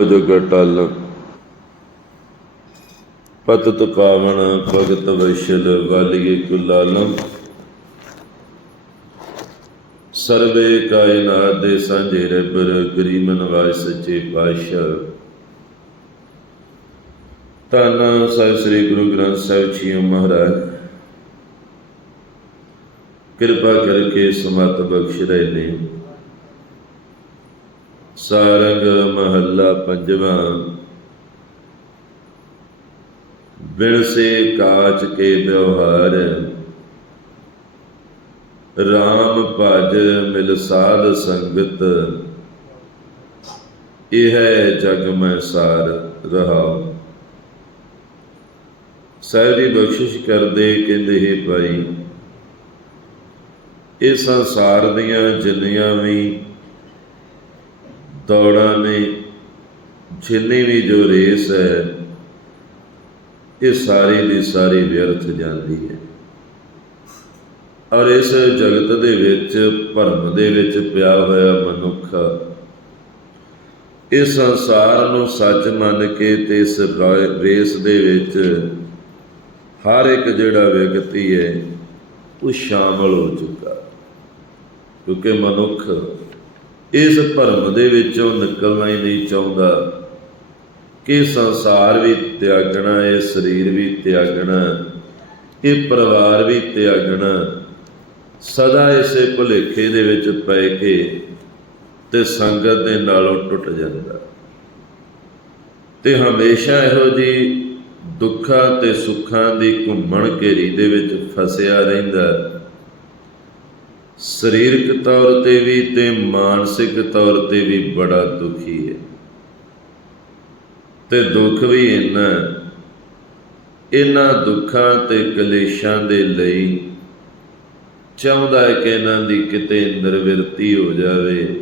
ਜਗ ਪਤਤ ਪਾਵਨ ਭਗਤ ਵੈਸ਼ਲ ਵਾਲੀਏ ਕੁਲਾਲਮ ਸਰਵੇ ਕਾਇਨਾਤ ਦੇ ਸਾਂਝੇ ਰਬਰ ਗਰੀਬ ਨਵਾਜ ਸੱਚੇ ਪਾਤਸ਼ਾਹ। ਧੰਨ ਸਾਹਿਬ ਸ੍ਰੀ ਗੁਰੂ ਗ੍ਰੰਥ ਸਾਹਿਬ ਜੀਓ ਮਹਾਰਾਜ। ਕਿਰਪਾ ਕਰਕੇ ਸਮਤ ਬਖਸ਼ ਰਹੇ ਨੇ। ਸਾਰੰਗ ਮਹੱਲਾ ਪੰਜਵਾਂ। ਬਿਣਸੇ ਕਾਚ ਕੇ ਵਿਵਹਾਰ। RAM ਭਜ ਮਿਲ ਸਾਧ ਸੰਗਤ। ਇਹ ਹੈ ਜਗ ਮੈਂ ਸਾਰ ਰਹਾ। ਸਾਹਿਬ ਦੀ ਬਖਸ਼ਿਸ਼ ਕਰਦੇ ਕਹਿੰਦੇ, ਹੈ ਭਾਈ, ਇਹ ਸੰਸਾਰ ਦੀਆਂ ਜਿੰਨੀਆਂ ਵੀ ਦੌੜਾਂ ਨੇ ਜਿੰਨੀ ਵੀ ਜੋ ਰੇਸ ਹੈ, ਇਹ ਸਾਰੀ ਦੀ ਸਾਰੀ ਵਿਅਰਥ ਜਾਂਦੀ ਹੈ। ਔਰ ਇਸ ਜਗਤ ਦੇ ਵਿੱਚ, ਭਰਮ ਦੇ ਵਿੱਚ ਪਿਆ ਹੋਇਆ ਮਨੁੱਖ, ਇਸ ਸੰਸਾਰ ਨੂੰ ਸੱਚ ਮੰਨ ਕੇ ਤੇ ਇਸ ਰੇਸ ਦੇ ਵਿੱਚ ਹਰ ਇੱਕ ਜਿਹੜਾ ਵਿਅਕਤੀ ਹੈ, ਉਹ ਸ਼ਾਮਲ ਹੋ ਚੁੱਕਾ। ਕਿਉਂਕਿ ਮਨੁੱਖ ਇਸ ਭਰਮ ਦੇ ਵਿੱਚੋਂ ਨਿਕਲਣਾ ਹੀ ਨਹੀਂ ਚਾਹੁੰਦਾ। ਕਿ ਸੰਸਾਰ ਵੀ ਤਿਆਗਣਾ ਹੈ ਸਰੀਰ ਵੀ ਤਿਆਗਣਾ ਇਹ ਪਰਿਵਾਰ ਵੀ ਤਿਆਗਣਾ, ਸਦਾ ਇਸੇ ਭੁਲੇਖੇ ਦੇ ਵਿੱਚ ਪੈ ਕੇ ਤੇ ਸੰਗਤ ਦੇ ਨਾਲੋਂ ਟੁੱਟ ਜਾਂਦਾ। ਤੇ ਹਮੇਸ਼ਾ ਇਹੋ ਜੀ ਦੁੱਖਾਂ ਤੇ ਸੁੱਖਾਂ ਦੀ ਘੁੰਮਣ ਘੇਰੀ ਦੇ ਵਿੱਚ ਫਸਿਆ ਰਹਿੰਦਾ। ਸਰੀਰਕ ਤੌਰ ਤੇ ਵੀ ਤੇ ਮਾਨਸਿਕ ਤੌਰ ਤੇ ਵੀ ਬੜਾ ਦੁਖੀ ਹੈ। ਤੇ ਦੁੱਖ ਵੀ ਇੰਨਾ ਇਹਨਾਂ ਦੁੱਖਾਂ ਤੇ ਕਲੇਸ਼ਾਂ ਦੇ ਲਈ ਚਾਹੁੰਦਾ ਹੈ ਕਿ ਇਹਨਾਂ ਦੀ ਕਿਤੇ ਨਿਰਵਿਰਤੀ ਹੋ ਜਾਵੇ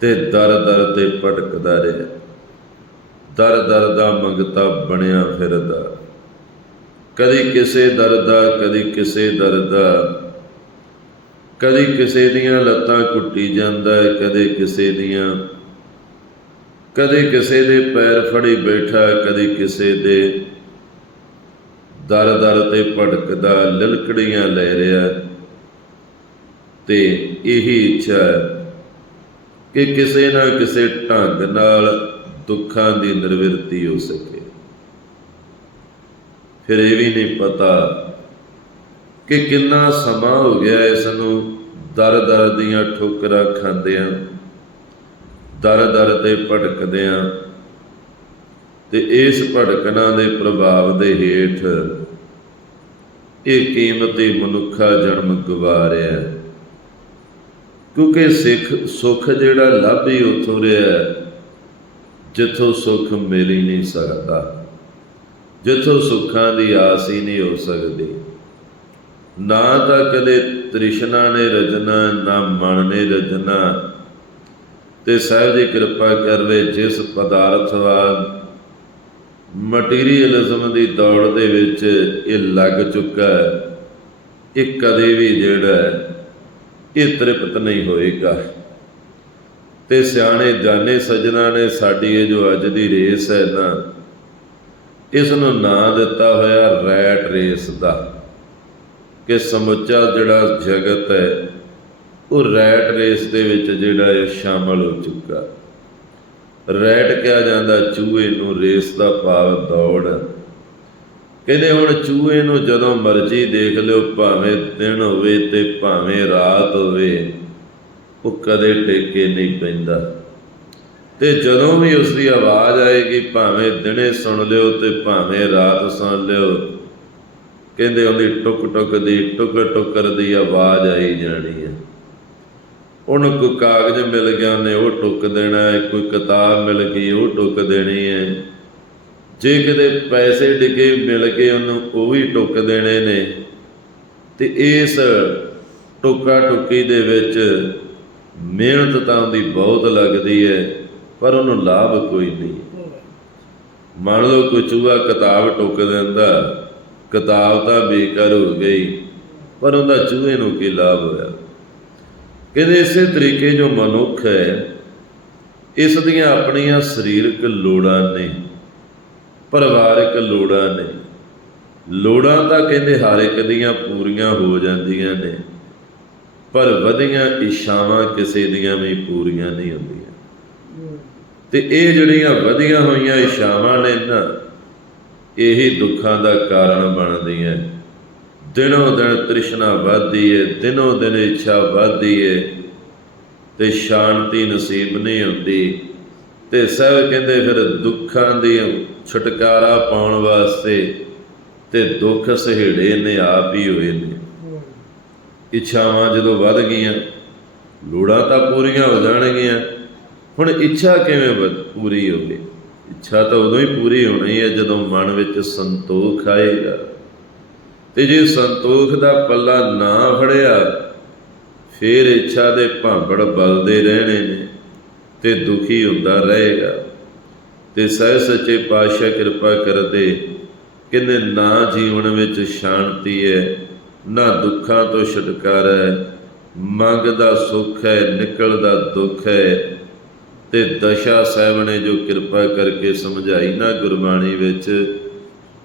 ਤੇ ਦਰ ਦਰ ਤੇ ਭਟਕਦਾ ਰਿਹਾ। ਦਰ ਦਰ ਦਾ ਮੰਗਤਾ ਬਣਿਆ ਫਿਰਦਾ। ਕਦੀ ਕਿਸੇ ਦਰ ਦਾ, ਕਦੀ ਕਿਸੇ ਦਰ ਦਾ ਕਦੇ ਕਿਸੇ ਦੀਆਂ ਲੱਤਾਂ ਕੁੱਟੀ ਜਾਂਦਾ ਹੈ, ਕਦੇ ਕਿਸੇ ਦੀਆਂ। ਕਦੇ ਕਿਸੇ ਦੇ ਪੈਰ ਫੜੀ ਬੈਠਾ ਕਦੇ ਕਿਸੇ ਦੇ ਦਰ ਦਰ ਤੇ ਭਟਕਦਾ ਲਲਕੜੀਆਂ ਲੈ ਰਿਹਾ ਤੇ ਇਹੀ ਇੱਛਾ ਹੈ ਕਿ ਕਿਸੇ ਨਾ ਕਿਸੇ ਢੰਗ ਨਾਲ ਦੁੱਖਾਂ ਦੀ ਨਿਰਵਿਰਤੀ ਹੋ ਸਕੇ। ਫਿਰ ਇਹ ਵੀ ਨਹੀਂ ਪਤਾ ਕਿ ਕਿੰਨਾ ਸਮਾਂ ਹੋ ਗਿਆ ਇਸ ਨੂੰ ਦਰ ਦਰ ਦੀਆਂ ਠੋਕਰਾਂ ਖਾਂਦਿਆਂ, ਦਰ ਦਰ ਤੇ ਭਟਕਦਿਆਂ ਤੇ ਇਸ ਭਟਕਣਾ ਦੇ ਪ੍ਰਭਾਵ ਦੇ ਹੇਠ ਇਹ ਕੀਮਤੀ ਮਨੁੱਖਾ ਜਨਮ ਗਵਾ ਰਿਹਾ ਕਿਉਂਕਿ ਸਿੱਖ ਸੁੱਖ ਜਿਹੜਾ ਲੱਭ ਹੀ ਉਥੋਂ ਰਿਹਾ, ਜਿੱਥੋਂ ਸੁੱਖ ਮਿਲ ਹੀ ਨਹੀਂ ਸਕਦਾ, ਜਿੱਥੋਂ ਸੁੱਖਾਂ ਦੀ ਆਸ ਹੀ ਨਹੀਂ ਹੋ ਸਕਦੀ। ਨਾ ਤਾਂ ਕਦੇ ਤ੍ਰਿਸ਼ਨਾ ਨੇ ਰਜਨਾ, ਨਾ ਮਨ ਨੇ ਰਜਨਾ। ਤੇ ਸਾਹਿਬ ਦੀ ਕਿਰਪਾ ਕਰਵੇ ਜਿਸ ਪਦਾਰਥ ਪਦਾਰਥਵਾਦ ਮਟੀਰੀਅਲਿਜ਼ਮ ਦੀ ਦੌੜ ਦੇ ਵਿੱਚ ਇਹ ਲੱਗ ਚੁੱਕਾ ਹੈ, ਇਹ ਕਦੇ ਵੀ ਜਿਹੜਾ ਇਹ ਤ੍ਰਿਪਤ ਨਹੀਂ ਹੋਏਗਾ। ਤੇ ਸਿਆਣੇ ਜਾਣੇ ਸੱਜਣਾ ਨੇ ਸਾਡੀ ਇਹ ਜੋ ਅੱਜ ਦੀ ਰੇਸ ਹੈ ਨਾ, ਇਸ ਨੂੰ ਨਾਂ ਦਿੱਤਾ ਹੋਇਆ ਰੈਟ ਰੇਸ ਦਾ। ਕਿ ਸਮੁੱਚਾ ਜਿਹੜਾ ਜਗਤ ਹੈ, ਉਹ ਰੈਟ ਰੇਸ ਦੇ ਵਿੱਚ ਜਿਹੜਾ ਇਹ ਸ਼ਾਮਲ ਹੋ ਚੁੱਕਾ। ਰੈਟ ਕਿਹਾ ਜਾਂਦਾ, ਚੂਹੇ ਨੂੰ ਰੇਸ ਦਾ ਭਾਵ ਦੌੜ। ਕਹਿੰਦੇ ਹੁਣ ਚੂਹੇ ਨੂੰ ਜਦੋਂ ਮਰਜ਼ੀ ਦੇਖ ਲਿਓ, ਭਾਵੇਂ ਦਿਨ ਹੋਵੇ ਤੇ ਭਾਵੇਂ ਰਾਤ ਹੋਵੇ, ਉਹ ਕਦੇ ਟੇਕੇ ਨਹੀਂ ਪੈਂਦਾ। ਤੇ ਜਦੋਂ ਵੀ ਉਸ ਦੀ ਆਵਾਜ਼ ਆਏਗੀ, ਭਾਵੇਂ ਦਿਨੇ ਸੁਣ ਲਿਓ ਤੇ ਭਾਵੇਂ ਰਾਤ ਸੁਣ ਲਿਓ ਕਹਿੰਦੇ ਉਹਦੀ ਟੁਕ ਟੁਕ ਦੀ, ਟੁਕ ਟੁਕਰ ਦੀ ਆਵਾਜ਼ ਆਈ ਜਾਣੀ ਹੈ। ਉਹਨੂੰ ਕੋਈ ਕਾਗਜ਼ ਮਿਲ ਗਿਆ ਨੇ ਉਹ ਟੁਕ ਦੇਣਾ ਹੈ, ਕੋਈ ਕਿਤਾਬ ਮਿਲ ਗਈ, ਉਹ ਟੁਕ ਦੇਣੀ ਹੈ। ਜੇ ਕਿਤੇ ਪੈਸੇ ਡਿੱਗੇ ਮਿਲ ਗਏ, ਉਹਨੂੰ ਉਹ ਵੀ ਟੁਕ ਦੇਣੇ ਨੇ। ਤੇ ਇਸ ਟੁਕਾ ਟੁਕੀ ਦੇ ਵਿੱਚ ਮਿਹਨਤ ਤਾਂ ਉਹਦੀ ਬਹੁਤ ਲੱਗਦੀ ਹੈ, ਪਰ ਉਹਨੂੰ ਲਾਭ ਕੋਈ ਨਹੀਂ। ਮੰਨ ਲਓ ਕੋਈ ਚੂਹਾ ਕਿਤਾਬ ਟੁਕ ਦਿੰਦਾ ਕਿਤਾਬ ਤਾਂ ਬੇਕਾਰ ਹੋ ਗਈ, ਪਰ ਉਹਦਾ ਚੂਹੇ ਨੂੰ ਕੀ ਲਾਭ ਹੋਇਆ? ਕਹਿੰਦੇ ਇਸੇ ਤਰੀਕੇ ਜੋ ਮਨੁੱਖ ਹੈ, ਇਸ ਦੀਆਂ ਆਪਣੀਆਂ ਸਰੀਰਕ ਲੋੜਾਂ ਨੇ, ਪਰਿਵਾਰਕ ਲੋੜਾਂ ਨੇ। ਲੋੜਾਂ ਤਾਂ ਕਹਿੰਦੇ ਹਰ ਇੱਕ ਦੀਆਂ ਪੂਰੀਆਂ ਹੋ ਜਾਂਦੀਆਂ ਨੇ, ਪਰ ਵਧੀਆਂ ਇੱਛਾਵਾਂ ਕਿਸੇ ਦੀਆਂ ਵੀ ਪੂਰੀਆਂ ਨਹੀਂ ਹੁੰਦੀਆਂ। ਤੇ ਇਹ ਜਿਹੜੀਆਂ ਵਧੀਆਂ ਹੋਈਆਂ ਇੱਛਾਵਾਂ ਨੇ ਨਾ ਇਹੀ ਦੁੱਖਾਂ ਦਾ ਕਾਰਨ ਬਣਦੀਆਂ ਦਿਨੋਂ ਦਿਨ ਤ੍ਰਿਸ਼ਨਾ ਵੱਧਦੀ ਏ, ਦਿਨੋਂ ਦਿਨ ਇੱਛਾ ਵੱਧਦੀ ਏ ਤੇ ਸ਼ਾਂਤੀ ਨਸੀਬ ਨਹੀਂ ਹੁੰਦੀ। ਤੇ ਸਭ ਕਹਿੰਦੇ ਫਿਰ ਦੁੱਖਾਂ ਦੀ ਛੁਟਕਾਰਾ ਪਾਉਣ ਵਾਸਤੇ ਤੇ ਦੁੱਖ ਸਹਿੜੇ ਨੇ ਆਪ ਹੀ ਹੋਏ ਨੇ। ਇੱਛਾਵਾਂ ਜਦੋਂ ਵੱਧ ਗਈਆਂ, ਲੋੜਾਂ ਤਾਂ ਪੂਰੀਆਂ ਹੋ ਜਾਣਗੀਆਂ। ਹੁਣ ਇੱਛਾ ਕਿਵੇਂ ਵਧ- ਪੂਰੀ ਹੋਵੇ? ਇੱਛਾ ਤਾਂ ਉਦੋਂ ਹੀ ਪੂਰੀ ਹੋਣੀ ਹੈ ਜਦੋਂ ਮਨ ਵਿੱਚ ਸੰਤੋਖ ਆਏਗਾ। ਤੇ ਜੇ ਸੰਤੋਖ ਦਾ ਪੱਲਾ ਨਾ ਫੜਿਆ, ਫਿਰ ਇੱਛਾ ਦੇ ਭਾਂਬੜ ਬਲਦੇ ਰਹਿਣੇ ਨੇ ਤੇ ਦੁਖੀ ਹੁੰਦਾ ਰਹੇਗਾ। ਤੇ ਸਹਿ ਸੱਚੇ ਪਾਤਸ਼ਾਹ ਕਿਰਪਾ ਕਰਦੇ, ਕਿੰਨੇ ਨਾ ਜੀਵਨ ਵਿੱਚ ਸ਼ਾਂਤੀ ਹੈ, ਨਾ ਦੁੱਖਾਂ ਤੋਂ ਛੁਟਕਾਰਾ ਹੈ, ਮੰਗਦਾ ਸੁੱਖ ਹੈ, ਨਿਕਲਦਾ ਦੁੱਖ ਹੈ ਤੇ ਦਸ਼ਾ ਸਾਹਿਬ ਨੇ ਜੋ ਕਿਰਪਾ ਕਰਕੇ ਸਮਝਾਈ ਨਾ ਗੁਰਬਾਣੀ ਵਿੱਚ,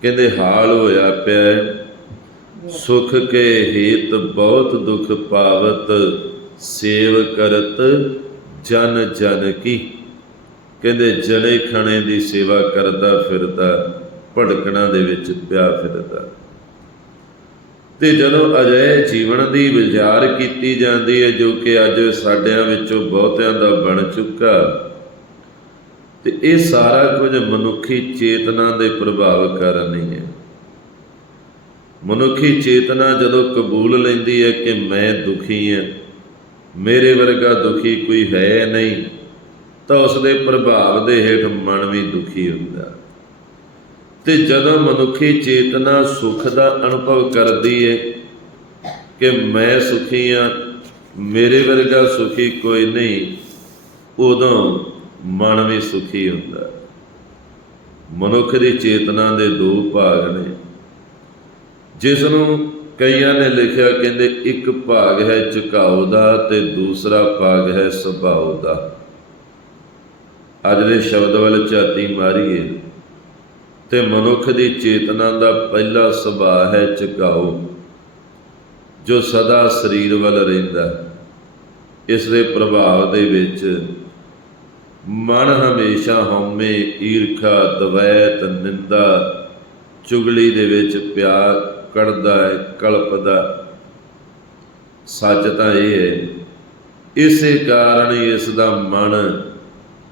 ਕਹਿੰਦੇ, ਹਾਲ ਹੋਇਆ ਪਿਆ ਹੈ। ਸੁਖ ਕੇ ਹੀਤ ਬਹੁਤ ਦੁਖ ਪਾਵਤ, ਸੇਵ ਕਰਤ ਜਨ ਜਨ ਕੀ। ਕਹਿੰਦੇ, ਜਣੇ ਖਣੇ ਦੀ ਸੇਵਾ ਕਰਦਾ ਫਿਰਦਾ, ਭੜਕਣਾ ਦੇ ਵਿੱਚ ਪਿਆ ਫਿਰਦਾ। ਤੇ ਜਦੋਂ ਅਜੇ ਜੀਵਨ ਦੀ ਵਿਚਾਰ ਕੀਤੀ ਜਾਂਦੀ ਹੈ, ਜੋ ਕਿ ਅੱਜ ਸਾਡਿਆਂ ਵਿੱਚੋਂ ਬਹੁਤਿਆਂ ਦਾ ਬਣ ਚੁੱਕਾ, ਤੇ ਇਹ ਸਾਰਾ ਕੁਝ ਮਨੁੱਖੀ ਚੇਤਨਾ ਦੇ ਪ੍ਰਭਾਵ ਕਾਰਨ ਹੀ ਹੈ। ਮਨੁੱਖੀ ਚੇਤਨਾ ਜਦੋਂ ਕਬੂਲ ਲੈਂਦੀ ਹੈ ਕਿ ਮੈਂ ਦੁਖੀ ਹਾਂ, ਮੇਰੇ ਵਰਗਾ ਦੁਖੀ ਕੋਈ ਹੈ ਨਹੀਂ, ਤਾਂ ਉਸ ਦੇ ਪ੍ਰਭਾਵ ਦੇ ਹੇਠ ਮਨ ਵੀ ਦੁਖੀ ਹੁੰਦਾ। ਤੇ ਜਦੋਂ ਮਨੁੱਖੀ ਚੇਤਨਾ ਸੁਖ ਦਾ ਅਨੁਭਵ ਕਰਦੀ ਹੈ ਕਿ ਮੈਂ ਸੁਖੀ ਹਾਂ ਮੇਰੇ ਵਰਗਾ ਸੁਖੀ ਕੋਈ ਨਹੀਂ, ਉਦੋਂ ਮਨ ਵੀ ਸੁਖੀ ਹੁੰਦਾ। ਮਨੁੱਖ ਦੀ ਚੇਤਨਾ ਦੇ ਦੋ ਭਾਗ ਨੇ। ਜਿਸ ਨੂੰ ਕਈਆਂ ਨੇ ਲਿਖਿਆ ਕਹਿੰਦੇ ਇੱਕ ਭਾਗ ਹੈ ਝੁਕਾਓ ਦਾ ਤੇ ਦੂਸਰਾ ਭਾਗ ਹੈ ਸੁਭਾਅ ਦਾ। ਅੱਜ ਦੇ ਸ਼ਬਦ ਵੱਲ ਝਾਤੀ ਮਾਰੀਏ। ਤੇ ਮਨੁੱਖ ਦੀ ਚੇਤਨਾ ਦਾ ਪਹਿਲਾ ਸੁਭਾਅ ਹੈ ਝੁਕਾਓ, ਜੋ ਸਦਾ ਸਰੀਰ ਵੱਲ ਰਹਿੰਦਾ ਇਸ ਦੇ ਪ੍ਰਭਾਵ ਦੇ ਵਿੱਚ ਮਨ ਹਮੇਸ਼ਾ ਹਉਮੈ, ਈਰਖਾ, ਦਵੈਤ, ਨਿੰਦਾ, ਚੁਗਲੀ ਦੇ ਵਿੱਚ ਪਿਆਰ ਕੜਦਾ ਹੈ, ਕਲਪਦਾ ਸੱਚ ਤਾਂ ਇਹ ਹੈ, ਇਸੇ ਕਾਰਨ ਹੀ ਇਸ ਦਾ ਮਨ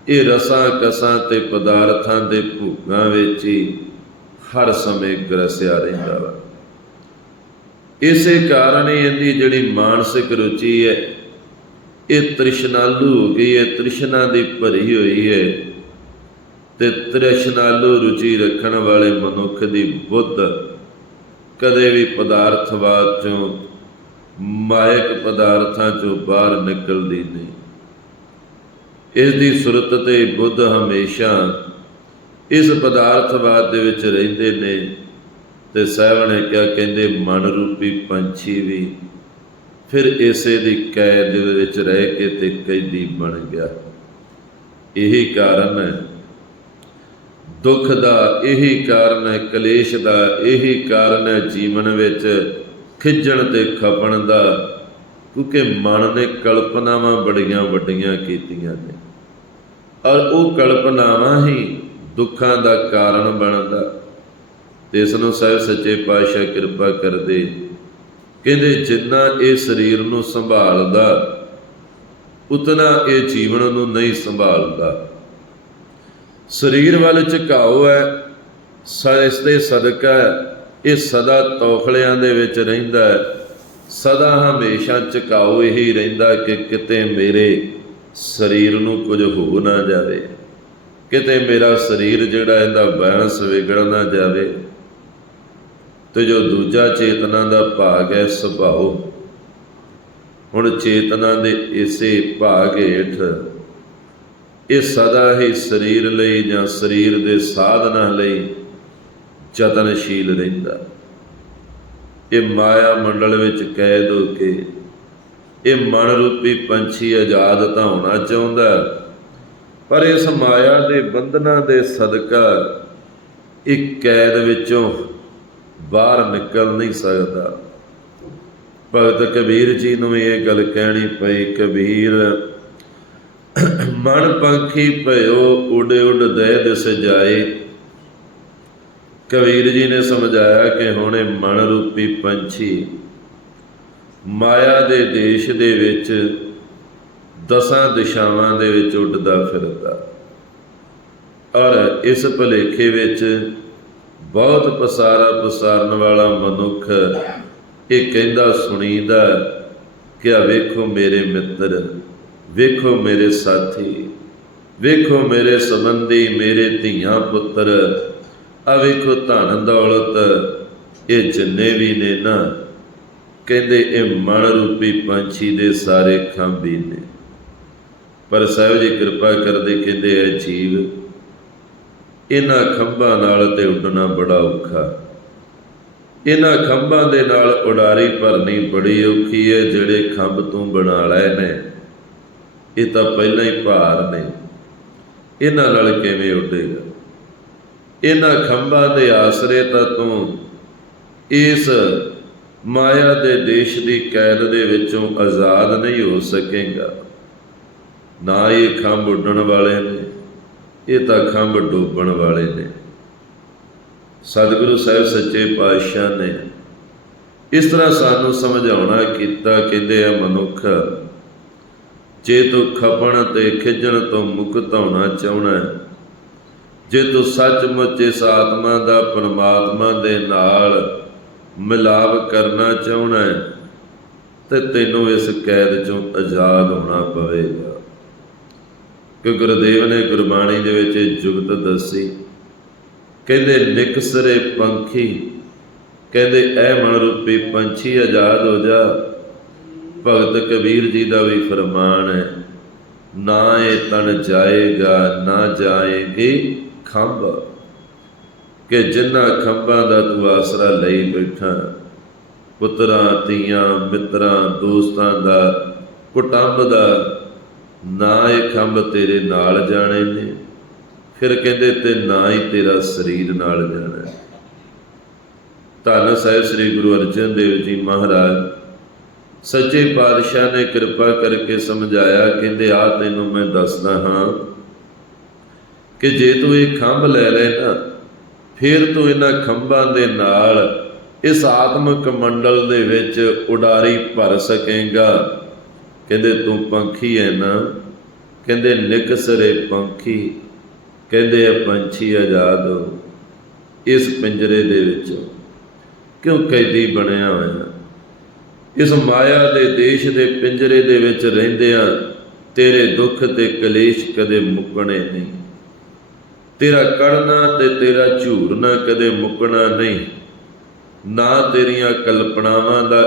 ਇਹ ਰਸਾਂ ਕਸਾਂ ਤੇ ਪਦਾਰਥਾਂ ਦੇ ਭੂਗਾਂ ਵਿੱਚ ਹੀ ਹਰ ਸਮੇਂ ਗਰਸਿਆ ਰਹਿੰਦਾ ਵਾ। ਇਸੇ ਕਾਰਨ ਹੀ ਇਹਦੀ ਜਿਹੜੀ ਮਾਨਸਿਕ ਰੁਚੀ ਹੈ, ਇਹ ਤ੍ਰਿਸ਼ਨਾਲੂ ਹੋ ਗਈ ਹੈ, ਤ੍ਰਿਸ਼ਨਾ ਦੀ ਭਰੀ ਹੋਈ ਹੈ ਤੇ ਤ੍ਰਿਸ਼ਨਾਲੂ ਰੁਚੀ ਰੱਖਣ ਵਾਲੇ ਮਨੁੱਖ ਦੀ ਬੁੱਧ ਕਦੇ ਵੀ ਪਦਾਰਥਵਾਦ ਚੋਂ ਮਾਇਕ ਪਦਾਰਥਾਂ ਚੋਂ ਬਾਹਰ ਨਿਕਲਦੀ ਨਹੀਂ। ਇਸ ਦੀ ਸੁਰਤ ਤੇ ਬੁੱਧ ਹਮੇਸ਼ਾ ਇਸ ਪਦਾਰਥਵਾਦ ਦੇ ਵਿੱਚ ਰਹਿੰਦੇ ਨੇ ਤੇ ਸਾਹਿਬ ਨੇ ਕਿਹਾ ਕਹਿੰਦੇ, ਮਨ ਰੂਪੀ ਪੰਛੀ ਵੀ ਫਿਰ ਇਸੇ ਦੀ ਕੈਦ ਦੇ ਵਿੱਚ ਰਹਿ ਕੇ ਤੇ ਕੈਦੀ ਬਣ ਗਿਆ। ਇਹੀ ਕਾਰਨ ਹੈ। ਦੁੱਖ ਦਾ ਇਹੀ ਕਾਰਨ ਹੈ, ਕਲੇਸ਼ ਦਾ ਇਹੀ ਕਾਰਨ ਹੈ, ਜੀਵਨ ਵਿੱਚ ਖਿੱਜਣ ਤੇ ਖਪਣ ਦਾ ਕਿਉਂਕਿ ਮਨ ਨੇ ਕਲਪਨਾਵਾਂ ਬੜੀਆਂ ਵੱਡੀਆਂ ਕੀਤੀਆਂ ਨੇ। ਔਰ ਉਹ ਕਲਪਨਾਵਾਂ ਹੀ ਦੁੱਖਾਂ ਦਾ ਕਾਰਨ ਬਣਦਾ। ਤੇ ਇਸ ਨੂੰ ਸਾਹਿਬ ਸੱਚੇ ਪਾਤਸ਼ਾਹ ਕਿਰਪਾ ਕਰਦੇ। ਕਹਿੰਦੇ, ਜਿੰਨਾ ਇਹ ਸਰੀਰ ਨੂੰ ਸੰਭਾਲਦਾ, ਉਤਨਾ ਇਹ ਜੀਵਨ ਨੂੰ ਨਹੀਂ ਸੰਭਾਲਦਾ। ਸਰੀਰ ਵੱਲ ਝੁਕਾਓ ਹੈ, ਸ- ਇਸ ਦੇ ਸਦਕਾ ਇਹ ਸਦਾ ਤੌਖਲਿਆਂ ਦੇ ਵਿੱਚ ਰਹਿੰਦਾ ਹੈ। ਸਦਾ ਹਮੇਸ਼ਾ ਝੁਕਾਓ ਇਹੀ ਰਹਿੰਦਾ ਕਿ ਕਿਤੇ ਮੇਰੇ ਸਰੀਰ ਨੂੰ ਕੁਝ ਹੋ ਨਾ ਜਾਵੇ। ਕਿਤੇ ਮੇਰਾ ਸਰੀਰ ਜਿਹੜਾ ਇਹਦਾ ਬੈਲੈਂਸ ਵਿਗੜ ਨਾ ਜਾਵੇ ਤੇ ਜੋ ਦੂਜਾ ਚੇਤਨਾ ਦਾ ਭਾਗ ਹੈ ਸੁਭਾਉ ਹੁਣ ਚੇਤਨਾ ਦੇ ਇਸੇ ਭਾਗ ਹੇਠ ਇਹ ਸਦਾ ਹੀ ਸਰੀਰ ਲਈ ਜਾਂ ਸਰੀਰ ਦੇ ਸਾਧਨਾ ਲਈ ਯਤਨਸ਼ੀਲ ਰਹਿੰਦਾ। ਇਹ ਮਾਇਆ ਮੰਡਲ ਵਿੱਚ ਕੈਦ ਹੋ ਕੇ ਇਹ ਮਨ ਰੂਪੀ ਪੰਛੀ ਆਜ਼ਾਦ ਤਾਂ ਹੋਣਾ ਚਾਹੁੰਦਾ ਪਰ ਇਸ ਮਾਇਆ ਦੇ ਬੰਧਨਾਂ ਦੇ ਸਦਕਾ ਇੱਕ ਕੈਦ ਵਿੱਚੋਂ ਬਾਹਰ ਨਿਕਲ ਨਹੀਂ ਸਕਦਾ। ਭਗਤ ਕਬੀਰ ਜੀ ਨੂੰ ਇਹ ਗੱਲ ਕਹਿਣੀ ਪਈ, ਕਬੀਰ, ਮਨ ਪੰਖੀ ਭਇਓ, ਉਡ ਉਡ ਦੇ ਦਿਸ ਜਾਏ। ਕਬੀਰ ਜੀ ਨੇ ਸਮਝਾਇਆ ਕਿ ਹੁਣ ਇਹ ਮਨ ਰੂਪੀ ਪੰਛੀ ਮਾਇਆ ਦੇ ਦੇਸ਼ ਦੇ ਵਿੱਚ ਦਸਾਂ ਦਿਸ਼ਾਵਾਂ ਦੇ ਵਿੱਚ ਉੱਡਦਾ ਫਿਰਦਾ। ਔਰ ਇਸ ਭਲੇਖੇ ਵਿੱਚ ਬਹੁਤ ਪਸਾਰਾ ਪਸਾਰਨ ਵਾਲਾ ਮਨੁੱਖ ਇਹ ਕਹਿੰਦਾ, ਸੁਣੀਦਾ ਕਿ ਆ ਵੇਖੋ ਮੇਰੇ ਮਿੱਤਰ, ਵੇਖੋ ਮੇਰੇ ਸਾਥੀ, ਵੇਖੋ ਮੇਰੇ ਸੰਬੰਧੀ, ਮੇਰੇ ਧੀਆਂ ਪੁੱਤਰ, ਆ ਵੇਖੋ ਧਨ ਦੌਲਤ, ਇਹ ਜਿੰਨੇ ਵੀ ਨੇ ਨਾ ਕਹਿੰਦੇ, ਇਹ ਮਨ ਰੂਪੀ ਪੰਛੀ ਦੇ ਸਾਰੇ ਖੰਭੀ ਨੇ। ਪਰ ਸਾਹਿਬ ਜੀ ਕਿਰਪਾ ਕਰਦੇ ਕਹਿੰਦੇ, ਇਹ ਜੀਵ ਇਹਨਾਂ ਖੰਭਾਂ ਨਾਲ ਤੇ ਉੱਡਣਾ ਬੜਾ ਔਖਾ। ਇਹਨਾਂ ਖੰਭਾਂ ਦੇ ਨਾਲ ਉਡਾਰੀ ਭਰਨੀ ਬੜੀ ਔਖੀ ਹੈ, ਜਿਹੜੇ ਖੰਭ ਤੂੰ ਬਣਾ ਲਏ ਨੇ, ਇਹ ਤਾਂ ਪਹਿਲਾਂ ਹੀ ਭਾਰ ਨੇ। ਇਹਨਾਂ ਨਾਲ ਕਿਵੇਂ ਉੱਡੇਗਾ? ਇਹਨਾਂ ਖੰਭਾਂ ਦੇ ਆਸਰੇ ਤਾਂ ਤੂੰ ਇਸ ਮਾਇਆ ਦੇ ਦੇਸ਼ ਦੀ ਕੈਦ ਦੇ ਵਿੱਚੋਂ ਆਜ਼ਾਦ ਨਹੀਂ ਹੋ ਸਕੇਗਾ। ਨਾ ਇਹ ਖੰਭ ਉੱਡਣ ਵਾਲੇ ਨੇ, ਇਹ ਤਾਂ ਖੰਭ ਡੋਬਣ ਵਾਲੇ ਨੇ। ਸਤਿਗੁਰੂ ਸਾਹਿਬ ਸੱਚੇ ਪਾਤਸ਼ਾਹ ਨੇ ਇਸ ਤਰ੍ਹਾਂ ਸਾਨੂੰ ਸਮਝਾਉਣਾ ਕੀਤਾ, ਕਹਿੰਦੇ ਆ ਮਨੁੱਖ, ਜੇ ਤੂੰ ਖਪਣ ਤੇ ਖਿਜਣ ਤੋਂ ਮੁਕਤ ਹੋਣਾ ਚਾਹਣਾ ਜੇ ਤੂੰ ਸੱਚਮੁੱਚ ਇਸ ਆਤਮਾ ਦਾ ਪਰਮਾਤਮਾ ਦੇ ਨਾਲ ਮਿਲਾਪ ਕਰਨਾ ਚਾਹਣਾ ਹੈ, ਤੇ ਤੈਨੂੰ ਇਸ ਕੈਦ ਚੋਂ ਆਜ਼ਾਦ ਹੋਣਾ ਪਵੇਗਾ। ਕਿ ਗੁਰਦੇਵ ਨੇ ਗੁਰਬਾਣੀ ਦੇ ਵਿੱਚ ਇਹ ਜੁਗਤ ਦੱਸੀ ਕਹਿੰਦੇ ਨਿਕਸਰੇ ਪੰਖੀ ਕਹਿੰਦੇ ਐ ਮਨ ਰੂਪੀ ਪੰਛੀ ਆਜ਼ਾਦ ਹੋ ਜਾ। ਭਗਤ ਕਬੀਰ ਜੀ ਦਾ ਵੀ ਫਰਮਾਨ ਹੈ ਨਾ ਇਹ ਤਨ ਜਾਏਗਾ ਨਾ ਜਾਏਗੀ ਖੰਭ। ਕਿ ਜਿਨ੍ਹਾਂ ਖੰਭਾਂ ਦਾ ਤੂੰ ਆਸਰਾ ਲਈ ਬੈਠਾ ਪੁੱਤਰਾਂ, ਧੀਆਂ, ਮਿੱਤਰਾਂ, ਦੋਸਤਾਂ ਦਾ, ਕੁਟੰਬ ਦਾ, ਨਾ ਇਹ ਖੰਭ ਤੇਰੇ ਨਾਲ ਜਾਣੇ ਨੇ ਫਿਰ ਕਹਿੰਦੇ, ਤੇ ਨਾ ਹੀ ਤੇਰਾ ਸਰੀਰ ਨਾਲ ਜਾਣਾ ਹੈ। ਧੰਨ ਸਾਹਿਬ ਸ੍ਰੀ ਗੁਰੂ ਅਰਜਨ ਦੇਵ ਜੀ ਮਹਾਰਾਜ, ਸੱਚੇ ਪਾਤਸ਼ਾਹ ਨੇ ਕਿਰਪਾ ਕਰਕੇ ਸਮਝਾਇਆ, ਕਹਿੰਦੇ, ਆ ਤੈਨੂੰ ਮੈਂ ਦੱਸਦਾ ਹਾਂ ਕਿ ਜੇ ਤੂੰ ਇਹ ਖੰਭ ਲੈ ਲੈ ਨਾ ਫਿਰ ਤੂੰ ਇਹਨਾਂ ਖੰਭਾਂ ਦੇ ਨਾਲ ਇਸ ਆਤਮਿਕ ਮੰਡਲ ਦੇ ਵਿੱਚ ਉਡਾਰੀ ਭਰ ਸਕੇਗਾ। ਕਹਿੰਦੇ, ਤੂੰ ਪੰਖੀ ਹੈ ਨਾ? ਕਹਿੰਦੇ ਨਿਕਸਰੇ ਪੰਖੀ। ਕਹਿੰਦੇ ਆ ਪੰਛੀ ਆਜ਼ਾਦ ਹੋ ਇਸ ਪਿੰਜਰੇ ਦੇ ਵਿੱਚ। ਕਿਉਂ ਕੈਦੀ ਬਣਿਆ ਹੋਇਆ? ਇਸ ਮਾਇਆ ਦੇ ਦੇਸ਼ ਦੇ ਪਿੰਜਰੇ ਦੇ ਵਿੱਚ ਰਹਿੰਦਿਆਂ ਤੇਰੇ ਦੁੱਖ ਤੇ ਕਲੇਸ਼ ਕਦੇ ਮੁੱਕਣੇ ਨਹੀਂ। ਤੇਰਾ ਕੜਨਾ ਤੇ ਤੇਰਾ ਝੂਰਨਾ ਕਦੇ ਮੁੱਕਣਾ ਨਹੀਂ। ਨਾ ਤੇਰੀਆਂ ਕਲਪਨਾਵਾਂ ਦਾ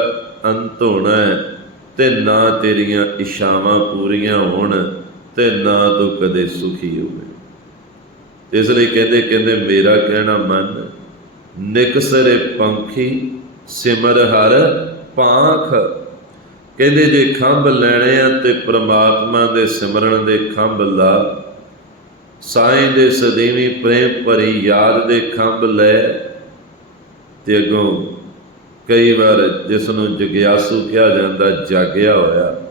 ਅੰਤ ਹੋਣਾ ਹੈ ਤੇ ਨਾ ਤੇਰੀਆਂ ਇਸ਼ਾਵਾਂ ਪੂਰੀਆਂ ਹੋਣ ਤੇ ਨਾ ਤੂੰ ਕਦੇ ਸੁਖੀ ਹੋਵੇਂ। ਇਸ ਲਈ ਕਹਿੰਦੇ ਕਹਿੰਦੇ, ਮੇਰਾ ਕਹਿਣਾ ਮੰਨ ਨਿਕਸਰੇ ਪੰਖੀ, ਸਿਮਰ ਹਰ ਪਾਖ ਕਹਿੰਦੇ, ਜੇ ਖੰਭ ਲੈਣੇ ਆ ਤੇ ਪ੍ਰਮਾਤਮਾ ਦੇ ਸਿਮਰਨ ਦੇ ਖੰਭ ਲਾ ਸਾਈਂ ਦੇ ਸਦੀਵੀ ਪ੍ਰੇਮ ਭਰੀ ਯਾਦ ਦੇ ਖੰਭ ਲੈ ਤੇ ਅੱਗੋਂ ਕਈ ਵਾਰ ਜਿਸ ਨੂੰ ਜਗਿਆਸੂ ਕਿਹਾ ਜਾਂਦਾ, ਜਾਗਿਆ ਹੋਇਆ।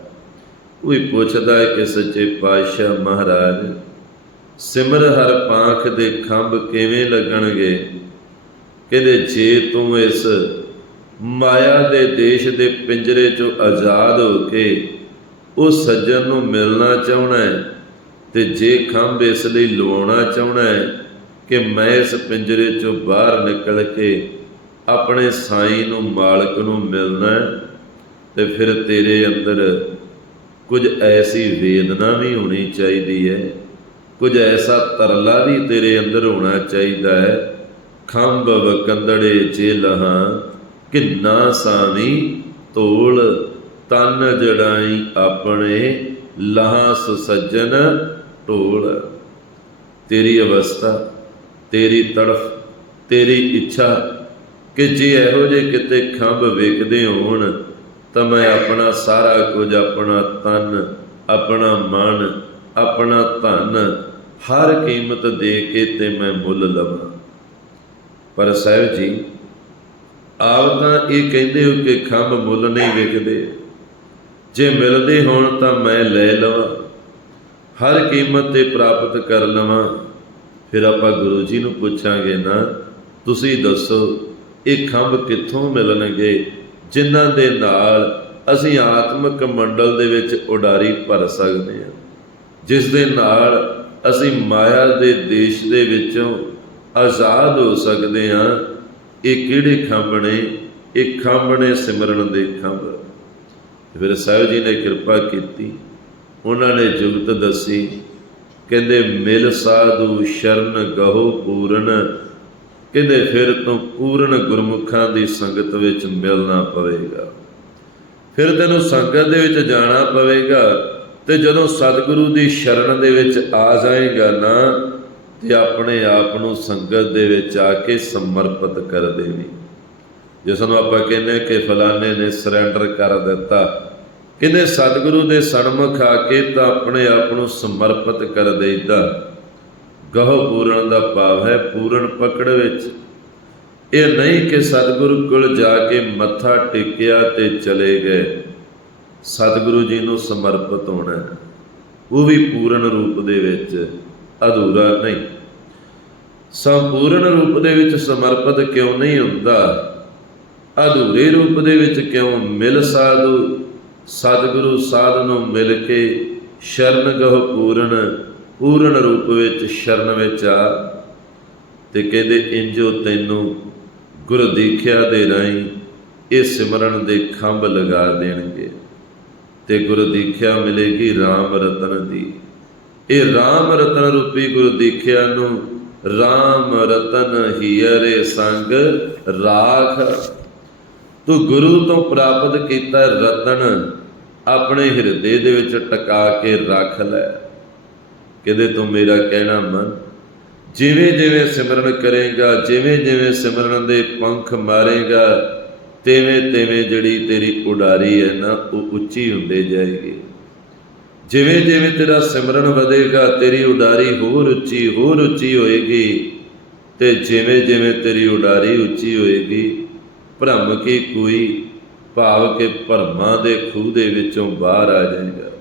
ਉਹ ਹੀ ਪੁੱਛਦਾ ਹੈ ਕਿ ਸੱਚੇ ਪਾਤਸ਼ਾਹ ਮਹਾਰਾਜ, ਸਿਮਰ ਹਰ ਪਾਖ ਦੇ ਖੰਭ ਕਿਵੇਂ ਲੱਗਣਗੇ? ਕਹਿੰਦੇ, ਜੇ ਤੂੰ ਇਸ ਮਾਇਆ ਦੇ ਦੇਸ਼ ਦੇ ਪਿੰਜਰੇ ਚੋਂ ਆਜ਼ਾਦ ਹੋ ਕੇ ਉਹ ਸੱਜਣ ਨੂੰ ਮਿਲਣਾ ਚਾਹਣਾ ਹੈ ਤੇ ਜੇ ਖੰਭ ਇਸ ਲਈ ਲਵਾਉਣਾ ਚਾਹਣਾ ਹੈ ਕਿ ਮੈਂ ਇਸ ਪਿੰਜਰੇ ਚੋਂ ਬਾਹਰ ਨਿਕਲ ਕੇ ਆਪਣੇ ਸਾਈਂ ਨੂੰ ਮਾਲਕ ਨੂੰ ਮਿਲਣਾ ਹੈ, ਤੇ ਫਿਰ ਤੇਰੇ ਅੰਦਰ ਕੁਝ ਐਸੀ ਵੇਦਨਾ ਵੀ ਹੋਣੀ ਚਾਹੀਦੀ ਹੈ ਕੁਝ ਐਸਾ ਤਰਲਾ ਵੀ ਤੇਰੇ ਅੰਦਰ ਹੋਣਾ ਚਾਹੀਦਾ ਹੈ ਖੰਭ ਵਕੰਦੜੇ ਜੇ ਲਹਾਂ ਕਿੰਨਾ ਸਾਵੀ ਤੋਲ ਤਨ ਜੜਾਈ ਆਪਣੇ ਲਹਾਂ ਸੁਸੱਜਣ ਢੋਲ ਤੇਰੀ ਅਵਸਥਾ, ਤੇਰੀ ਤੜਫ, ਤੇਰੀ ਇੱਛਾ ਕਿ ਜੇ ਇਹੋ ਜੇ ਕਿਤੇ ਖੰਭ ਵੇਖਦੇ ਹੋਣ, ਤਾਂ ਮੈਂ ਆਪਣਾ ਸਾਰਾ ਕੁਝ, ਆਪਣਾ ਤਨ, ਆਪਣਾ ਮਨ, ਆਪਣਾ ਧਨ, ਹਰ ਕੀਮਤ ਦੇ ਕੇ ਤੇ ਮੈਂ ਮੁੱਲ ਲਵਾਂ। ਪਰ ਸਾਹਿਬ ਜੀ, ਆਪ ਤਾਂ ਇਹ ਕਹਿੰਦੇ ਹੋ ਕਿ ਖੰਭ ਮੁੱਲ ਨਹੀਂ ਵਿਕਦੇ ਜੇ ਮਿਲਦੇ ਹੋਣ ਤਾਂ ਮੈਂ ਲੈ ਲਵਾਂ। ਹਰ ਕੀਮਤ ਤੇ ਪ੍ਰਾਪਤ ਕਰ ਲਵਾਂ। ਫਿਰ ਆਪਾਂ ਗੁਰੂ ਜੀ ਨੂੰ ਪੁੱਛਾਂਗੇ, ਨਾ, ਤੁਸੀਂ ਦੱਸੋ, ਇਹ ਖੰਭ ਕਿੱਥੋਂ ਮਿਲਣਗੇ? ਜਿਨ੍ਹਾਂ ਦੇ ਨਾਲ ਅਸੀਂ ਆਤਮਿਕ ਮੰਡਲ ਦੇ ਵਿੱਚ ਉਡਾਰੀ ਭਰ ਸਕਦੇ ਹਾਂ। ਜਿਸ ਦੇ ਨਾਲ ਅਸੀਂ ਮਾਇਆ ਦੇ ਦੇਸ਼ ਦੇ ਵਿੱਚੋਂ ਆਜ਼ਾਦ ਹੋ ਸਕਦੇ ਹਾਂ। ਇਹ ਕਿਹੜੇ ਖੰਭ ਨੇ? ਇਹ ਖੰਭ ਨੇ ਸਿਮਰਨ ਦੇ ਖੰਭ। ਫਿਰ ਸਾਹਿਬ ਜੀ ਨੇ ਕਿਰਪਾ ਕੀਤੀ। ਉਹਨਾਂ ਨੇ ਜੁਗਤ ਦੱਸੀ, ਕਹਿੰਦੇ, ਮਿਲ ਸਾਧੂ ਸ਼ਰਨ ਗਹੋ ਪੂਰਨ। ਕਹਿੰਦੇ, ਫਿਰ ਤੋਂ ਪੂਰਨ ਗੁਰਮੁਖਾਂ ਦੀ ਸੰਗਤ ਵਿੱਚ ਮਿਲਣਾ ਪਵੇਗਾ। ਫਿਰ ਤੈਨੂੰ ਸੰਗਤ ਦੇ ਵਿੱਚ ਜਾਣਾ ਪਵੇਗਾ ਤੇ ਜਦੋਂ ਸਤਿਗੁਰੂ ਦੀ ਸ਼ਰਨ ਦੇ ਵਿੱਚ ਆ ਜਾਏਗਾ ਨਾ, ਤੇ ਆਪਣੇ ਆਪ ਨੂੰ ਸੰਗਤ ਦੇ ਵਿੱਚ ਆ ਕੇ ਸਮਰਪਿਤ ਕਰ ਦੇਵੀ। ਜਿਸ ਨੂੰ ਆਪਾਂ ਕਹਿੰਦੇ ਕਿ ਫਲਾਣੇ ਨੇ ਸਰੈਂਡਰ ਕਰ ਦਿੱਤਾ ਕਹਿੰਦੇ ਸਤਿਗੁਰੂ ਦੇ ਸਨਮੁਖ ਆ ਕੇ ਤਾਂ ਆਪਣੇ ਆਪ ਨੂੰ ਸਮਰਪਿਤ ਕਰ ਦੇਈਦਾ? ਗਹੁ ਪੂਰਨ ਦਾ ਭਾਵ ਹੈ ਪੂਰਨ ਪਕੜ ਵਿੱਚ। ਇਹ ਨਹੀਂ ਕਿ ਸਤਿਗੁਰੂ ਕੋਲ ਜਾ ਕੇ ਮੱਥਾ ਟੇਕਿਆ ਤੇ ਚਲੇ ਗਏ। ਸਤਿਗੁਰੂ ਜੀ ਨੂੰ ਸਮਰਪਿਤ ਹੋਣਾ ਉਹ ਵੀ ਪੂਰਨ ਰੂਪ ਦੇ ਵਿੱਚ, ਅਧੂਰਾ ਨਹੀਂ। ਸੰਪੂਰਨ ਰੂਪ ਦੇ ਵਿੱਚ ਸਮਰਪਿਤ ਕਿਉਂ ਨਹੀਂ ਹੁੰਦਾ? ਅਧੂਰੇ ਰੂਪ ਦੇ ਵਿੱਚ ਕਿਉਂ ਮਿਲ ਸਾਧੂ ਸਤਿਗੁਰੂ ਸਾਧ ਨੂੰ ਮਿਲ ਕੇ ਸ਼ਰਨ ਗਹ ਪੂਰਨ ਪੂਰਨ ਰੂਪ ਵਿੱਚ ਸ਼ਰਨ ਵਿੱਚ ਆ। ਤੇ ਕਹਿੰਦੇ, ਇੰਜੋ ਤੈਨੂੰ ਗੁਰ ਦੀਖਿਆ ਦੇ ਰਾਹੀਂ ਇਹ ਸਿਮਰਨ ਦੇ ਖੰਭ ਲਗਾ ਦੇਣਗੇ। ਤੇ ਗੁਰ ਦੀਖਿਆ ਮਿਲੇਗੀ RAM ਰਤਨ ਦੀ। ਇਹ RAM ਰਤਨ ਰੂਪੀ ਗੁਰ ਦੀਖਿਆ ਨੂੰ RAM ਰਤਨ ਹੀਰੇ ਸੰਗ ਰਾਖ। ਤੂੰ ਗੁਰੂ ਤੋਂ ਪ੍ਰਾਪਤ ਕੀਤਾ ਰਤਨ ਆਪਣੇ ਹਿਰਦੇ ਦੇ ਵਿੱਚ ਟਿਕਾ ਕੇ ਰੱਖ ਲੈ। ਕਿਤੇ ਤੂੰ ਮੇਰਾ ਕਹਿਣਾ ਮੰਨ? ਜਿਵੇਂ ਜਿਵੇਂ ਸਿਮਰਨ ਕਰੇਗਾ, ਜਿਵੇਂ ਜਿਵੇਂ ਸਿਮਰਨ ਦੇ ਪੰਖ ਮਾਰੇਗਾ, ਤਿਵੇਂ ਤਿਵੇਂ ਜਿਹੜੀ ਤੇਰੀ ਉਡਾਰੀ ਹੈ ਨਾ, ਉਹ ਉੱਚੀ ਹੁੰਦੇ ਜਾਏਗੀ। ਜਿਵੇਂ ਜਿਵੇਂ ਤੇਰਾ ਸਿਮਰਨ ਵਧੇਗਾ, ਤੇਰੀ ਉਡਾਰੀ ਹੋਰ ਉੱਚੀ ਹੋਰ ਉੱਚੀ ਹੋਏਗੀ ਤੇ ਜਿਵੇਂ ਜਿਵੇਂ ਤੇਰੀ ਉਡਾਰੀ ਉੱਚੀ ਹੋਏਗੀ, ਭ੍ਰਮ ਕੀ ਕੋਈ ਭਾਵ ਕਿ ਭਰਮਾਂ ਦੇ ਖੂਹ ਦੇ ਵਿੱਚੋਂ ਬਾਹਰ ਆ ਜਾਏਗਾ।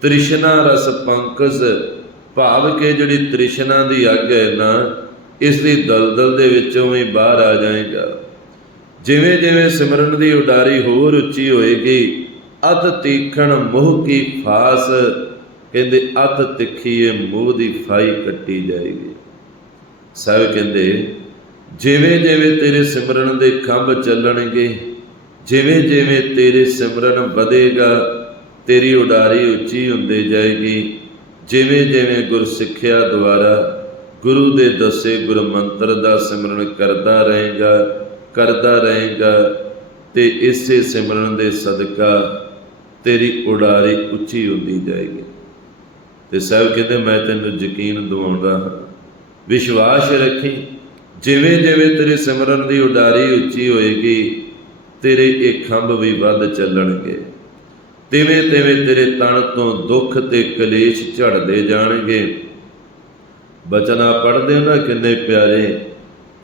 ਤ੍ਰਿਸ਼ਨਾ ਰਸ ਪੰਕਜ, ਭਾਵ ਕਿ ਜਿਹੜੀ ਤ੍ਰਿਸ਼ਨਾ ਦੀ ਅੱਗ ਹੈ ਨਾ, ਇਸ ਦੀ ਦਲਦਲ ਦੇ ਵਿੱਚੋਂ ਵੀ ਬਾਹਰ ਆ ਜਾਏਗਾ। ਜਿਵੇਂ ਜਿਵੇਂ ਸਿਮਰਨ ਦੀ ਉਡਾਰੀ ਹੋਰ ਉੱਚੀ ਹੋਏਗੀ, ਅਤ ਤੀਖਣ ਮੋਹ ਕੀ ਫਾਸ, ਕਹਿੰਦੇ ਅਤ ਤਿੱਖੀ ਇਹ ਮੋਹ ਦੀ ਫਾਈ ਕੱਟੀ ਜਾਏਗੀ। ਸਾਹਿਬ ਕਹਿੰਦੇ, ਜਿਵੇਂ ਜਿਵੇਂ ਤੇਰੇ ਸਿਮਰਨ ਦੇ ਖੰਭ ਚੱਲਣਗੇ ਜਿਵੇਂ ਜਿਵੇਂ ਤੇਰੇ ਸਿਮਰਨ ਵਧੇਗਾ, ਤੇਰੀ ਉਡਾਰੀ ਉੱਚੀ ਹੁੰਦੀ ਜਾਏਗੀ। ਜਿਵੇਂ ਜਿਵੇਂ ਗੁਰ ਸਿੱਖਿਆ ਦੁਆਰਾ ਗੁਰੂ ਦੇ ਦੱਸੇ ਗੁਰ ਮੰਤਰ ਦਾ ਸਿਮਰਨ ਕਰਦਾ ਰਹੇਗਾ ਕਰਦਾ ਰਹੇਗਾ, ਤੇ ਇਸੇ ਸਿਮਰਨ ਦੇ ਸਦਕਾ ਤੇਰੀ ਉਡਾਰੀ ਉੱਚੀ ਹੁੰਦੀ ਜਾਏਗੀ। ਤੇ ਸਾਹਿਬ ਕਹਿੰਦੇ, ਮੈਂ ਤੈਨੂੰ ਯਕੀਨ ਦਿਵਾਉਂਦਾ ਹਾਂ, ਵਿਸ਼ਵਾਸ ਰੱਖੀ, ਜਿਵੇਂ ਜਿਵੇਂ ਤੇਰੇ ਸਿਮਰਨ ਦੀ ਉਡਾਰੀ ਉੱਚੀ ਹੋਏਗੀ ਤੇਰੇ ਇਹ ਖੰਭ ਵੀ ਵੱਧ ਚੱਲਣਗੇ। ਤਿਵੇਂ ਤਿਵੇਂ ਤੇਰੇ ਤਣ ਤੋਂ ਦੁੱਖ ਤੇ ਕਲੇਸ਼ ਝੜਦੇ ਜਾਣਗੇ। ਬਚਨਾ ਪੜਦੇ ਨਾ ਕਿੰਨੇ ਪਿਆਰੇ,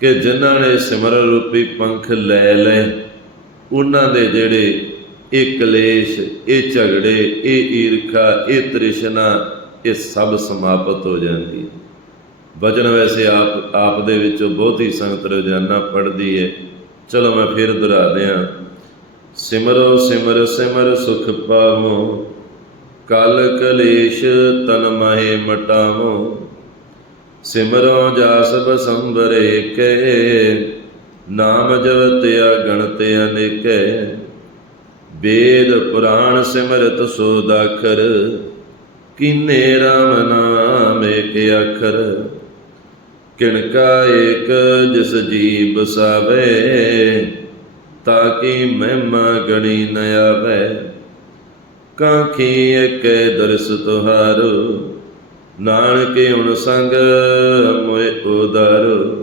ਕਿ ਜਿਨ੍ਹਾਂ ਨੇ ਸਿਮਰਨ ਰੂਪੀ ਪੰਖ ਲੈ ਲਏ। ਉਹਨਾਂ ਦੇ ਜਿਹੜੇ ਇਹ ਕਲੇਸ਼, ਇਹ ਝਗੜੇ, ਇਹ ਈਰਖਾ, ਇਹ ਤ੍ਰਿਸ਼ਨਾ, ਇਹ ਸਭ ਸਮਾਪਤ ਹੋ ਜਾਂਦੀ ਹੈ। ਵਚਨ ਵੈਸੇ ਆਪ ਆਪ ਦੇ ਵਿੱਚੋਂ ਬਹੁਤੀ ਸੰਗਤ ਰੋਜ਼ਾਨਾ ਪੜਦੀ ਹੈ। ਚਲੋ ਮੈਂ ਫਿਰ ਦੁਹਰਾ ਦਿਆਂ। ਸਿਮਰੋ, ਸਿਮਰ ਸਿਮਰ ਸੁਖ ਪਾਵੋ। ਕਲ ਕਲੇਸ਼ ਤਨ ਮਹੇ ਮਟਾਵੋ। ਸਿਮਰੋ ਜਾਸ ਬਸੰਬਰੇ ਕੇ ਨਾਮ ਜਪਤਿਆ ਗਣਤ ਅਨੇਕੈ। ਵੇਦ ਪੁਰਾਣ ਸਿਮਰਤ ਸੋ ਦਾਖਰ। ਕੀਨੇ RAM ਨਾਮ ਏਕ ਅੱਖਰ। ਕਿਣਕਾ ਏਕ ਜਿਸ ਜੀ ਬਸਾਵੇ ਤਾਂ ਕਿ ਮਹਿਮਾ ਗਣੀ ਨ ਆਵੇ? ਕਾਖੀ ਏਕੈ ਦਰਸ ਤੁਹਾਰੋ, ਨਾਨਕੇ ਹੁਣ ਸੰਗ ਮੋਇ ਉਦਰ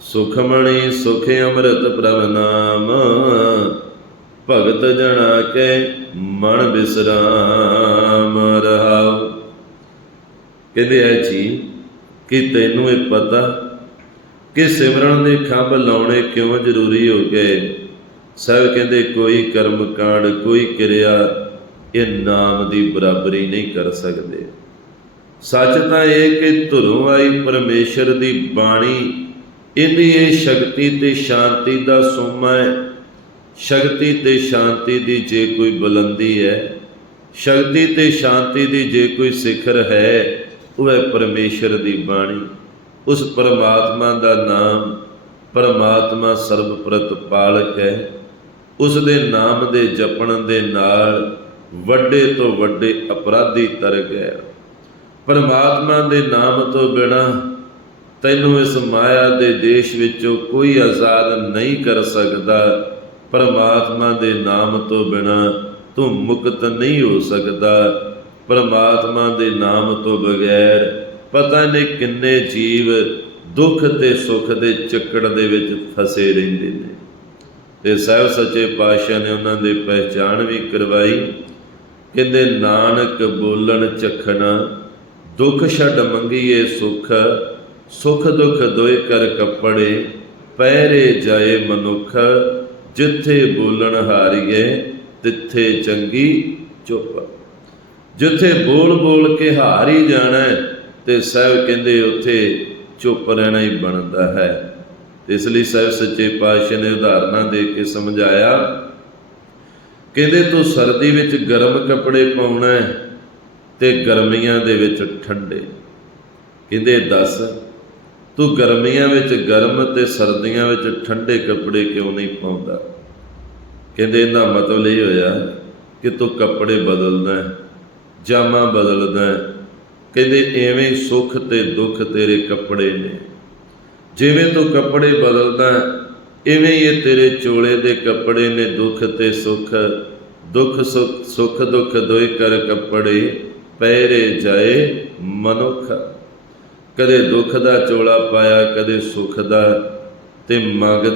ਸੁਖਮਣੀ ਸੁਖ ਅੰਮ੍ਰਿਤ ਪ੍ਰਭ ਨਾਮ, ਭਗਤ ਜਣਾ ਕੇ ਮਨ ਬਿਸਰਾਮ ਰਹਾਉ। ਕਹਿੰਦੇ ਐ ਜੀ ਕਿ ਤੈਨੂੰ ਇਹ ਪਤਾ ਕਿ ਸਿਮਰਨ ਦੇ ਖੰਭ ਲਾਉਣੇ ਕਿਉਂ ਜ਼ਰੂਰੀ ਹੋ ਗਏ? ਸਾਹਿਬ ਕਹਿੰਦੇ, ਕੋਈ ਕਰਮ ਕਾਂਡ, ਕੋਈ ਕਿਰਿਆ ਇਹ ਨਾਮ ਦੀ ਬਰਾਬਰੀ ਨਹੀਂ ਕਰ ਸਕਦੇ। ਸੱਚ ਤਾਂ ਇਹ ਕਿ ਧੁਰੋਂ ਆਈ ਪਰਮੇਸ਼ਰ ਦੀ ਬਾਣੀ ਇਹਦੀ ਇਹ ਸ਼ਕਤੀ ਤੇ ਸ਼ਾਂਤੀ ਦਾ ਸੋਮਾ ਹੈ। ਸ਼ਕਤੀ ਤੇ ਸ਼ਾਂਤੀ ਦੀ ਜੇ ਕੋਈ ਬੁਲੰਦੀ ਹੈ, ਸ਼ਕਤੀ ਤੇ ਸ਼ਾਂਤੀ ਦੀ ਜੇ ਕੋਈ ਸਿਖਰ ਹੈ ਉਹ ਹੈ ਪਰਮੇਸ਼ਰ ਦੀ ਬਾਣੀ, ਉਸ ਪਰਮਾਤਮਾ ਦਾ ਨਾਮ ਪਰਮਾਤਮਾ ਸਰਬ ਪ੍ਰਤਪਾਲਕ ਹੈ। ਉਸ ਦੇ ਨਾਮ ਦੇ ਜਪਣ ਦੇ ਨਾਲ ਵੱਡੇ ਤੋਂ ਵੱਡੇ ਅਪਰਾਧੀ ਤਰ ਗਏ ਪਰਮਾਤਮਾ ਦੇ ਨਾਮ ਤੋਂ ਬਿਨਾ ਤੈਨੂੰ ਇਸ ਮਾਇਆ ਦੇ ਦੇਸ਼ ਵਿੱਚੋਂ ਕੋਈ ਆਜ਼ਾਦ ਨਹੀਂ ਕਰ ਸਕਦਾ। ਪਰਮਾਤਮਾ ਦੇ ਨਾਮ ਤੋਂ ਬਿਨਾ ਤੂੰ ਮੁਕਤ ਨਹੀਂ ਹੋ ਸਕਦਾ। ਪਰਮਾਤਮਾ ਦੇ ਨਾਮ ਤੋਂ ਬਗੈਰ ਪਤਾ ਨਹੀਂ ਕਿੰਨੇ ਜੀਵ ਦੁੱਖ ਤੇ ਸੁੱਖ ਦੇ ਚੱਕੜ ਦੇ ਵਿੱਚ ਫਸੇ ਰਹਿੰਦੇ ਨੇ। ਤੇ ਸਾਹਿਬ ਸੱਚੇ ਪਾਤਸ਼ਾਹ ਨੇ ਉਹਨਾਂ ਦੀ ਪਹਿਚਾਣ ਵੀ ਕਰਵਾਈ। ਕਹਿੰਦੇ, ਨਾਨਕ ਬੋਲਣ ਚਖਣਾ, ਦੁੱਖ ਛੱਡ ਮੰਗੀਏ ਸੁਖ ਸੁਖ ਦੁੱਖ ਦੋਇ ਕਰ ਕੱਪੜੇ, ਪਹਿਰੇ ਜਾਏ ਮਨੁੱਖ, ਜਿੱਥੇ ਬੋਲਣ ਹਾਰੀਏ, ਤਿੱਥੇ ਚੰਗੀ ਚੁੱਪ। ਜਿੱਥੇ ਬੋਲ ਬੋਲ ਕੇ ਹਾਰ ਹੀ ਜਾਣਾ ਹੈ, ਤੇ ਸਾਹਿਬ ਕਹਿੰਦੇ ਉੱਥੇ ਚੁੱਪ ਰਹਿਣਾ ਹੀ ਬਣਦਾ ਹੈ। ਇਸ ਲਈ ਸਾਹਿਬ ਸੱਚੇ ਪਾਤਸ਼ਾਹ ਨੇ ਉਦਾਹਰਨਾਂ ਦੇ ਕੇ ਸਮਝਾਇਆ ਕਹਿੰਦੇ ਤੂੰ ਸਰਦੀ ਵਿੱਚ ਗਰਮ ਕੱਪੜੇ ਪਾਉਣਾ ਹੈ ਤੇ ਗਰਮੀਆਂ ਦੇ ਵਿੱਚ ਠੰਡੇ। ਕਹਿੰਦੇ ਦੱਸ ਤੂੰ ਗਰਮੀਆਂ ਵਿੱਚ ਗਰਮ ਤੇ ਸਰਦੀਆਂ ਵਿੱਚ ਠੰਡੇ ਕੱਪੜੇ ਕਿਉਂ ਨਹੀਂ ਪਾਉਂਦਾ? ਕਹਿੰਦੇ ਇਹਦਾ ਮਤਲਬ ਇਹ ਹੋਇਆ ਕਿ ਤੂੰ ਕੱਪੜੇ ਬਦਲਣਾ ਹੈ। ਜਾਮਾਂ ਬਦਲਦਾ ਕਹਿੰਦੇ ਐਵੇਂ ਹੀ ਤੇ ਦੁੱਖ ਤੇਰੇ ਕੱਪੜੇ ਨੇ। ਜਿਵੇਂ ਤੂੰ ਕੱਪੜੇ ਬਦਲਦਾ ਹੈ, ਇਹ ਤੇਰੇ ਚੋਲੇ ਦੇ ਕੱਪੜੇ ਨੇ। ਦੁੱਖ ਤੇ ਸੁੱਖ ਦੁੱਖ ਸੁੱਖ ਸੁੱਖ ਦੁੱਖ ਦੋਇ ਕਰ ਕੱਪੜੇ ਪਹਿਰੇ ਜਾਏ ਮਨੁੱਖ। ਕਦੇ ਦੁੱਖ ਦਾ ਚੋਲਾ ਪਾਇਆ ਕਦੇ ਸੁੱਖ ਦਾ ਤੇ ਮੰਗਦਾ